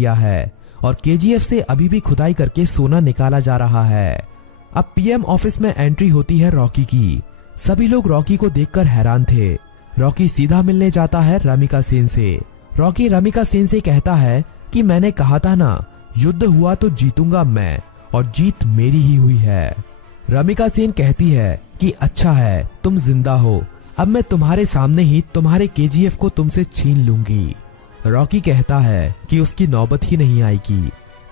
दिया है और केजीएफ से अभी भी खुदाई करके सोना निकाला जा रहा है। अब पीएम ऑफिस में एंट्री होती है रॉकी की। सभी लोग रॉकी को देखकर हैरान थे। रॉकी सीधा मिलने जाता है रमिका सेन से। रॉकी रमिका सेन से कहता है कि मैंने कहा था ना, युद्ध हुआ तो जीतूंगा मैं और जीत मेरी ही हुई है। रमिका सेन कहती है कि अच्छा है तुम जिंदा हो, अब मैं तुम्हारे सामने ही तुम्हारे केजीएफ को तुमसे छीन लूंगी। रॉकी कहता है कि उसकी नौबत ही नहीं आएगी।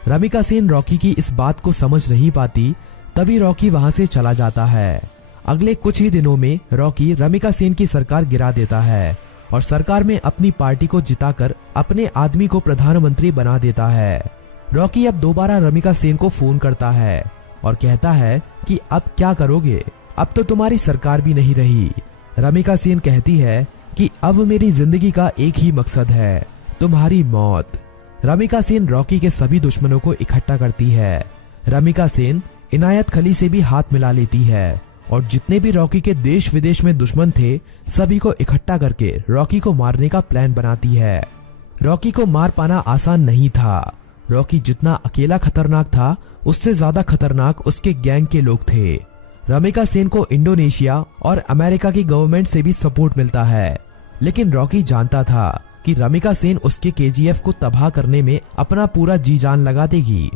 रमिका सेन रॉकी की इस बात को समझ नहीं पाती, तभी रॉकी वहां से चला जाता है। अगले कुछ ही दिनों में रॉकी रमिका सेन की सरकार गिरा देता है और सरकार में अपनी पार्टी को जिताकर अपने आदमी को प्रधानमंत्री बना देता है। रॉकी अब दोबारा रमिका सेन को फोन करता है और कहता है कि अब क्या करोगे, अब तो तुम्हारी सरकार भी नहीं रही। रमिका सेन कहती है कि अब मेरी जिंदगी का एक ही मकसद है, तुम्हारी मौत। रमिका सेन रॉकी के सभी दुश्मनों को इकट्ठा करती है। रमिका सेन इनायत खली से भी हाथ मिला लेती है और जितने भी रॉकी के देश विदेश में दुश्मन थे सभी को इकट्ठा करके रॉकी को मारने का प्लान बनाती है। रॉकी को मार पाना आसान नहीं था। रॉकी जितना अकेला खतरनाक था उससे ज्यादा खतरनाक उसके गैंग के लोग थे। रमिका सेन को इंडोनेशिया और अमेरिका की गवर्नमेंट से भी सपोर्ट मिलता है, लेकिन रॉकी जानता था कि रमिका सेन उसके केजीएफ को तबाह करने में अपना पूरा जी जान लगा देगी।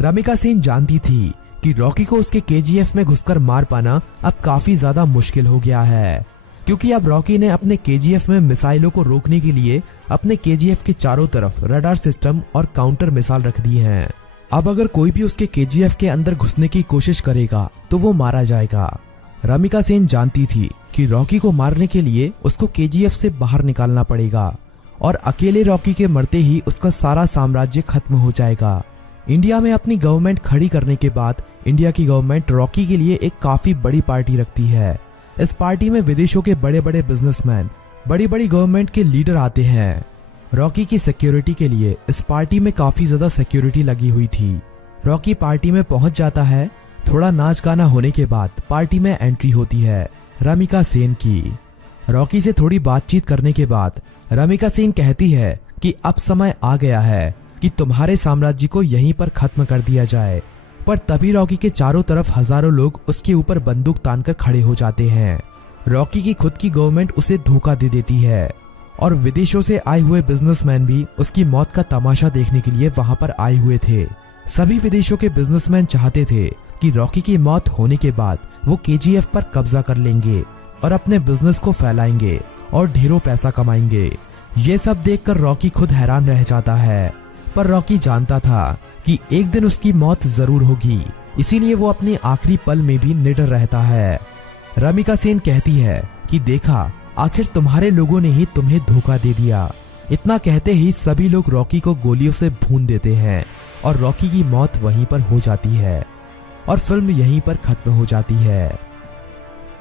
रमिका सेन जानती थी कि रॉकी को उसके केजीएफ में घुसकर मार पाना अब काफी ज्यादा मुश्किल हो गया है, क्योंकि अब रॉकी ने अपने केजीएफ में मिसाइलों को रोकने के लिए अपने केजीएफ के चारों तरफ रडार सिस्टम और काउंटर मिसाइल रख दी हैं। अब अगर कोई भी उसके केजीएफ के अंदर घुसने की कोशिश करेगा तो वो मारा जाएगा। रमिका सेन जानती थी कि रॉकी को मारने के लिए उसको केजीएफ से बाहर निकालना पड़ेगा और अकेले रॉकी के मरते ही उसका सारा साम्राज्य खत्म हो जाएगा। इंडिया में अपनी गवर्नमेंट खड़ी करने के बाद इंडिया की गवर्नमेंट रॉकी के लिए एक काफी बड़ी पार्टी रखती है। इस पार्टी में विदेशों के बड़े बड़े बिजनेसमैन, बड़ी बड़ी गवर्नमेंट के लीडर आते हैं। रॉकी की सिक्योरिटी के लिए इस पार्टी में काफी ज्यादा सिक्योरिटी लगी हुई थी। रॉकी पार्टी में पहुंच जाता है। थोड़ा नाच गाना होने के बाद पार्टी में एंट्री होती है रमिका सेन की। रॉकी से थोड़ी बातचीत करने के बाद रमिका सेन कहती है कि अब समय आ गया है कि तुम्हारे साम्राज्य को यहीं पर खत्म कर दिया जाए। पर तभी रॉकी के चारों तरफ हजारों लोग उसके ऊपर बंदूक तानकर खड़े हो जाते हैं। रॉकी की खुद की गवर्नमेंट उसे धोखा दे देती है और विदेशों से आए हुए बिजनेसमैन भी उसकी मौत का तमाशा देखने के लिए वहां पर आए हुए थे। सभी विदेशों के बिजनेसमैन चाहते थे कि रॉकी की मौत होने के बाद वो केजीएफ पर कब्जा कर लेंगे और अपने बिजनेस को फैलाएंगे और ढेरों पैसा कमाएंगे। ये सब देखकर रॉकी खुद हैरान रह जाता है, पर रॉकी जानता था कि एक दिन उसकी मौत जरूर होगी, इसीलिए वो अपने आखिरी पल में भी निडर रहता है। रमिका सेन कहती है कि देखा, आखिर तुम्हारे लोगों ने ही तुम्हें धोखा दे दिया। इतना कहते ही सभी लोग रॉकी को गोलियों से भून देते हैं और रॉकी की मौत वहीं पर हो जाती है और फिल्म यहीं पर खत्म हो जाती है।